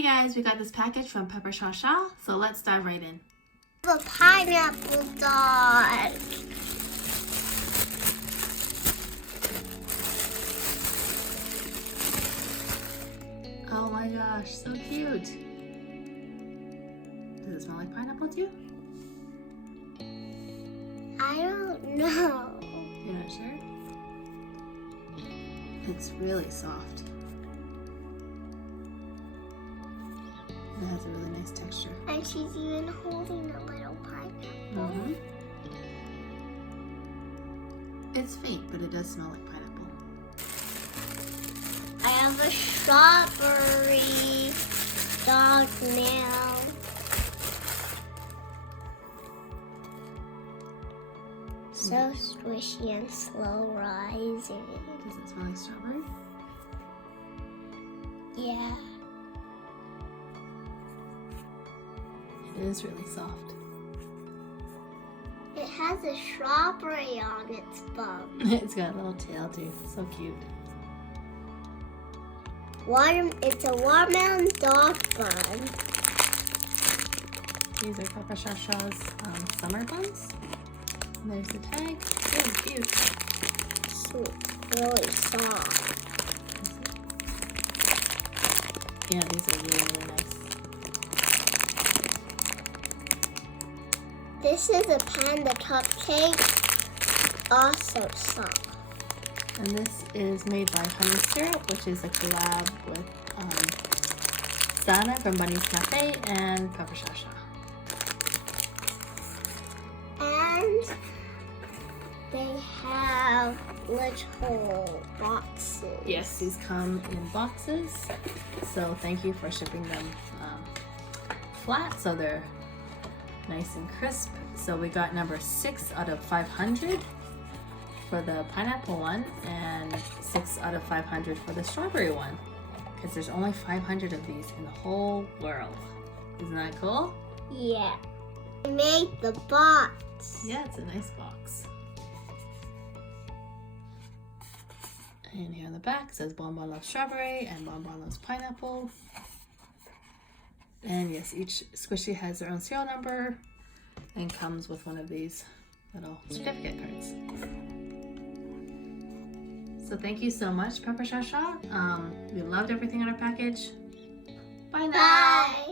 Hey guys, we got this package from Pepper Chacha, so let's dive right in. The pineapple dog. Oh my gosh, so cute. Does it smell like pineapple too? I don't know. You're not sure? It's really soft. It has a really nice texture. And she's even holding a little pineapple. Mm-hmm. It's faint, but it does smell like pineapple. I have a strawberry dog now. So squishy and slow rising. Does it smell like strawberry? Yeah. It is really soft. It has a strawberry on its bum. It's got a little tail too. So cute. It's a watermelon dog bun. These are Pepper Chacha's summer buns. And there's the tag. Really cute. So really soft. Yeah, these are really, really nice. This is a panda cupcake. Also soft. And this is made by Honey Syrup, which is a collab with Sana from Bunny's Cafe and Pepper Chacha. And they have little boxes. Yes, these come in boxes. So thank you for shipping them flat, so they're nice and crisp. So we got number 6 out of 500 for the pineapple one and 6 out of 500 for the strawberry one, because there's only 500 of these in the whole world. Isn't that cool? Yeah. I made the box. Yeah, it's a nice box. And here on the back it says Bon Bon loves strawberry and Bon Bon loves pineapple. And yes, each squishy has their own serial number and comes with one of these little certificate cards. So thank you so much, Pepper Chacha. We loved everything in our package. Bye now. Bye.